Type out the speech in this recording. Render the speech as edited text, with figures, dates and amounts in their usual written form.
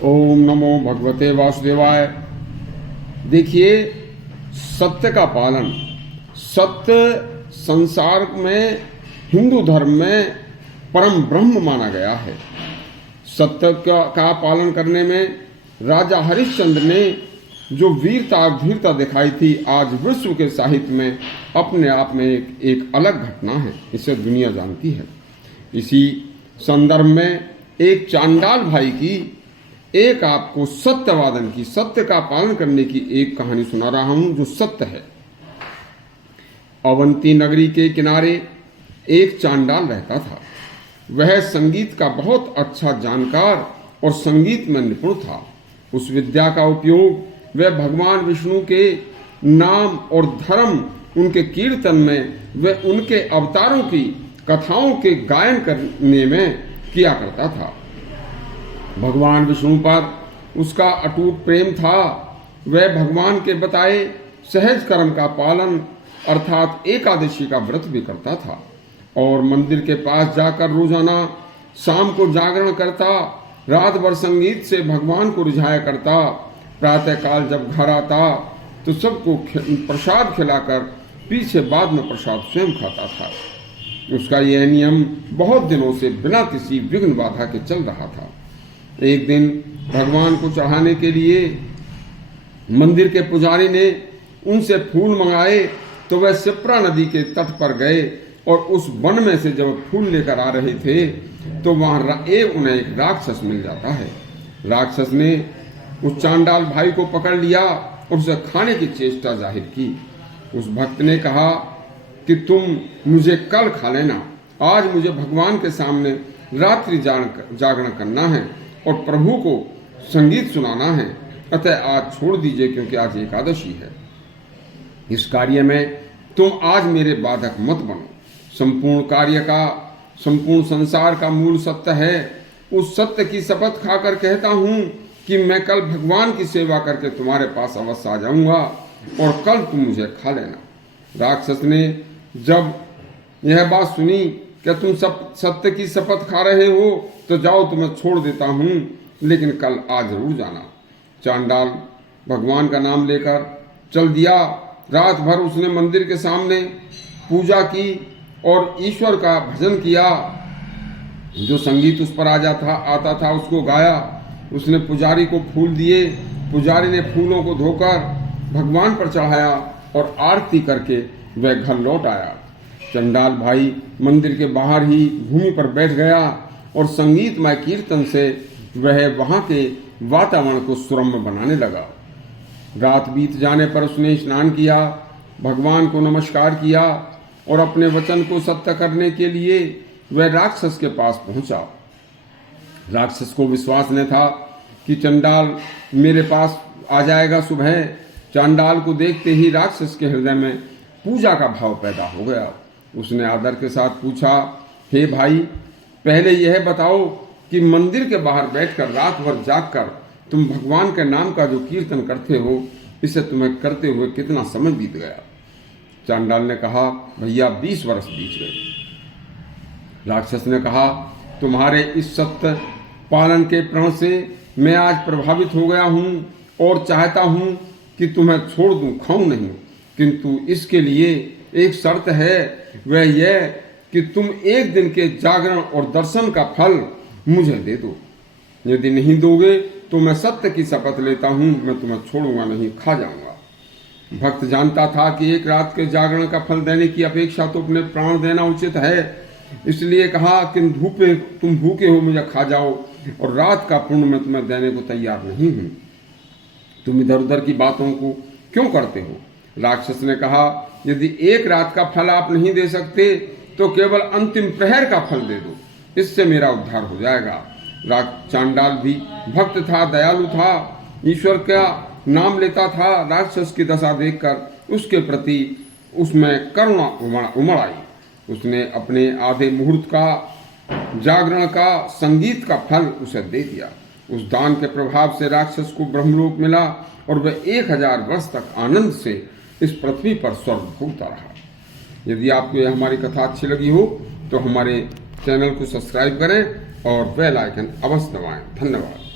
ओम नमो भगवते वासुदेवाय। देखिए, सत्य का पालन, सत्य संसार में हिंदू धर्म में परम ब्रह्म माना गया है। सत्य का पालन करने में राजा हरिश्चंद्र ने जो वीरता और धीरता दिखाई थी, आज विश्व के साहित्य में अपने आप में एक अलग घटना है। इसे दुनिया जानती है। इसी संदर्भ में एक चांडाल भाई की एक आपको सत्यवादन की, सत्य का पालन करने की एक कहानी सुना रहा हूं जो सत्य है। अवंती नगरी के किनारे एक चांडाल रहता था। वह संगीत का बहुत अच्छा जानकार और संगीत में निपुण था। उस विद्या का उपयोग वह भगवान विष्णु के नाम और धर्म, उनके कीर्तन में, वह उनके अवतारों की कथाओं के गायन करने में किया करता था। भगवान विष्णु पर उसका अटूट प्रेम था। वह भगवान के बताए सहज कर्म का पालन अर्थात एकादशी का व्रत भी करता था और मंदिर के पास जाकर रोजाना शाम को जागरण करता, रात भर संगीत से भगवान को रिझाया करता। प्रातःकाल जब घर आता तो सबको प्रसाद खिलाकर पीछे बाद में प्रसाद स्वयं खाता था। उसका यह नियम बहुत दिनों से बिना किसी विघ्न बाधा के चल रहा था। एक दिन भगवान को चढ़ाने के लिए मंदिर के पुजारी ने उनसे फूल मंगाए तो वह सिप्रा नदी के तट पर गए और उस वन में से जब फूल लेकर आ रहे थे तो वहां उन्हें एक राक्षस मिल जाता है। राक्षस ने उस चांडाल भाई को पकड़ लिया और उसे खाने की चेष्टा जाहिर की। उस भक्त ने कहा कि तुम मुझे कल खा लेना, आज मुझे भगवान के सामने रात्रि जागरण करना है और प्रभु को संगीत सुनाना है, अतः आज छोड़ दीजिए क्योंकि आज एकादशी है। इस कार्य में तुम आज मेरे बाधक मत बनो। संपूर्ण कार्य का, संपूर्ण संसार का मूल सत्य है। उस सत्य की शपथ खाकर कहता हूं कि मैं कल भगवान की सेवा करके तुम्हारे पास अवश्य आ जाऊंगा और कल तुम मुझे खा लेना। राक्षस ने जब यह बात सुनी कि तुम सब सत्य की शपथ खा रहे हो तो जाओ, तुम्हें छोड़ देता हूं, लेकिन कल आज जरूर जाना। चांडाल भगवान का नाम लेकर चल दिया। रात भर उसने मंदिर के सामने पूजा की और ईश्वर का भजन किया। जो संगीत उस पर आता था उसको गाया। उसने पुजारी को फूल दिए। पुजारी ने फूलों को धोकर भगवान पर चढ़ाया और आरती करके वह घर लौट आया। चंडाल भाई मंदिर के बाहर ही भूमि पर बैठ गया और संगीतमय कीर्तन से वह वहां के वातावरण को सुरम्य बनाने लगा। रात बीत जाने पर उसने स्नान किया, भगवान को नमस्कार किया और अपने वचन को सत्य करने के लिए वह राक्षस के पास पहुंचा। राक्षस को विश्वास न था कि चंडाल मेरे पास आ जाएगा सुबह। चांडाल को देखते ही राक्षस के हृदय में पूजा का भाव पैदा हो गया। उसने आदर के साथ पूछा, हे भाई, पहले यह बताओ कि मंदिर के बाहर बैठकर रात भर जागकर तुम भगवान के नाम का जो कीर्तन करते हो, इसे तुम्हें करते हुए कितना समय बीत गया? चांडाल ने कहा, भैया 20 वर्ष बीत गए। राक्षस ने कहा, तुम्हारे इस सत्य पालन के प्रण से मैं आज प्रभावित हो गया हूं और चाहता हूं कि तुम्हें छोड़ दूं, खाऊं नहीं, किंतु इसके लिए एक शर्त है, वह यह कि तुम एक दिन के जागरण और दर्शन का फल मुझे दे दो। यदि नहीं दोगे तो मैं सत्य की शपथ लेता हूं, मैं तुम्हें छोड़ूंगा नहीं, खा जाऊंगा। भक्त जानता था कि एक रात के जागरण का फल देने की अपेक्षा तो अपने प्राण देना उचित है, इसलिए कहा कि तुम भूखे हो, मुझे खा जाओ, और रात का पुण्य मैं तुम्हें देने को तैयार नहीं हूं। तुम इधर उधर की बातों को क्यों करते हो? राक्षस ने कहा, यदि एक रात का फल आप नहीं दे सकते तो केवल अंतिम प्रहर का फल दे दो, इससे मेरा उद्धार हो जाएगा। चांडाल भी भक्त था, दयालु था, ईश्वर का नाम लेता था। राक्षस की दशा देखकर उसके प्रति उसमें करुणा उमड़ आई। उसने अपने आधे मुहूर्त का जागरण का संगीत का फल उसे दे दिया। उस दान के प्रभाव से राक्षस को ब्रह्मलोक मिला और वह 1000 वर्ष तक आनंद से इस पृथ्वी पर स्वर्ग भोगता रहा। यदि आपको यह हमारी कथा अच्छी लगी हो तो हमारे चैनल को सब्सक्राइब करें और बेल आइकन अवश्य दबाएं। धन्यवाद।